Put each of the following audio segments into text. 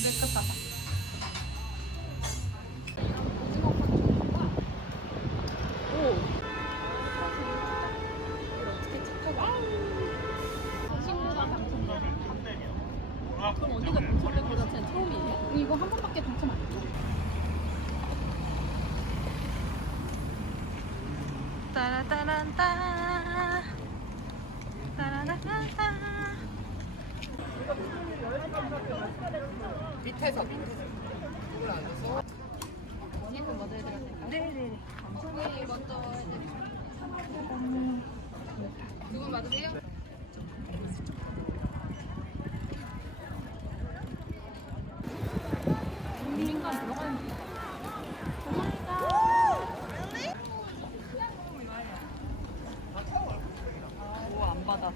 깨끗하다. 그럼 언니가 당첨된 거 자체는 처음이에요? 이거 한 번밖에 당첨 안 했어. 따라따란따 따라따란따. 밑에서 이걸 안 줬어? 언니는 먼저 해드려야 될까요? 네네네. 감성이 먼저 해드릴게요. 두분 맞으세요? 중간간 들어가는 거. 오, 안 받아.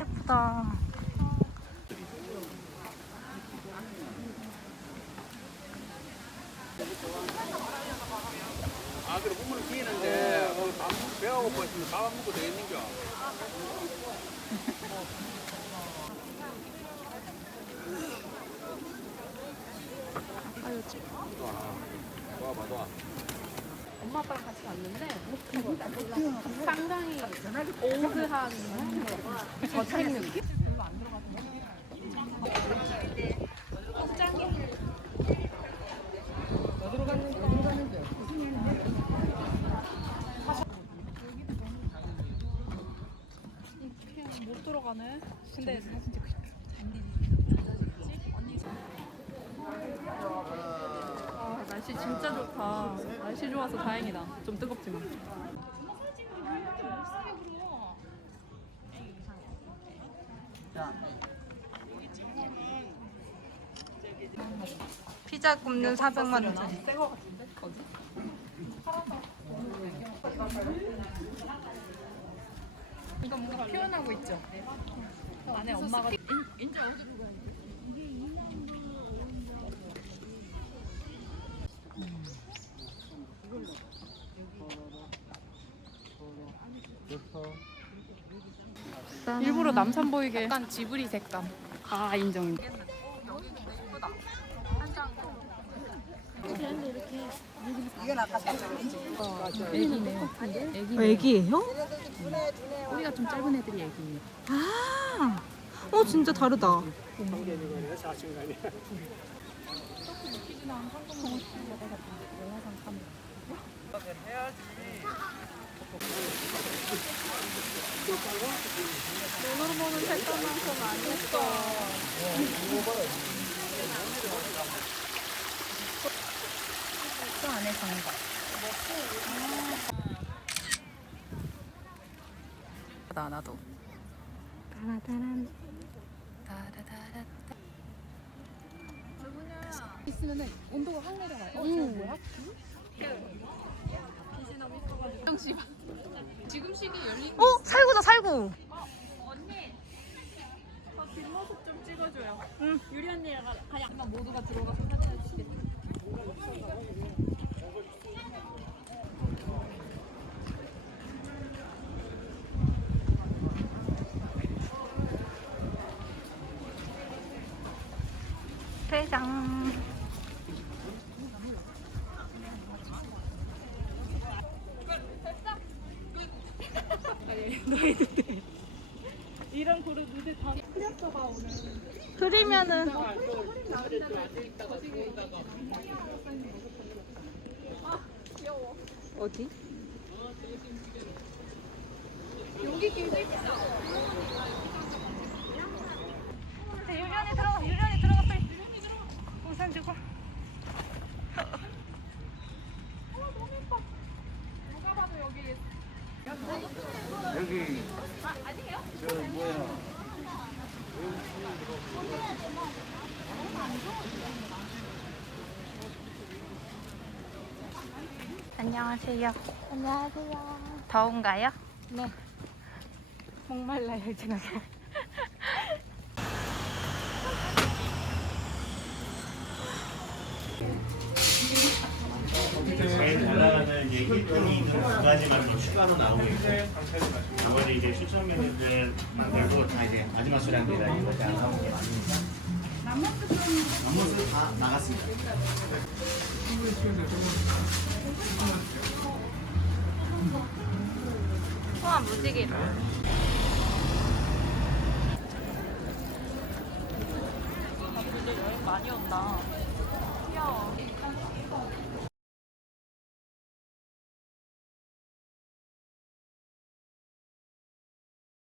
예쁘다. 아, 그래, 국물을 끼는데, 밥 배가 고파 있으면 밥 안 먹고 되겠는겨? 좋아, 좋아. 엄마 아빠랑 같이 왔는데 상당히 오드한 저택 느낌? 별로 안 들어가던데. 못 들어가네. 근데 사진 찍고 싶다. 아, 날씨 진짜 좋다. 날씨 좋아서 다행이다. 좀 뜨겁지만. 피자 굽는 400만 원짜리. 새거 같은데? 거기? 이거 뭔가 표현하고 있죠? 안에 엄마가 인제 어디로 가야 돼? 일부러 남산 보이게 약간 지브리 색감. 아, 인정. 애기예요? 우리가 좀 짧은 애들이 애기예요. 아, 진짜 다르다. 눈으로 보는 색감만큼 안 예뻐. 저 안에 장갑. 나도. 따라따란. 있으면은 온도가 확 내려가요. 저거 뭐야? 지금 시기 열리고. 살구다, 살구. 언니, 저 뒷모습 좀 찍어줘요. 응. 유리 언니가 그냥 모두가 들어가서 사진을 찍겠다. 퇴장. 이런 그룹 누들 다 틀렸어가 오늘. 그리면은 어디? 여기 길게 있어. 유련이 들어갔어. 우산 주고. 너무 예뻐. 누가 봐도 여기. 여기, 아니에요? 저, 뭐야. 안녕하세요. 안녕하세요. 더운가요? 네. 목말라요, 지금. 제일 잘 나가는 게 이제 힐톤이 있는 두 가지만 더 추가로 나오고 있고 나머지 이제 추천 메뉴들만 말고 다 이제 마지막 수량들이라 이거지 안 사먹는 게 많으니까 맘모스 다 나갔습니다. 우와, 무지개를. 아, 근데 여행 많이 온다.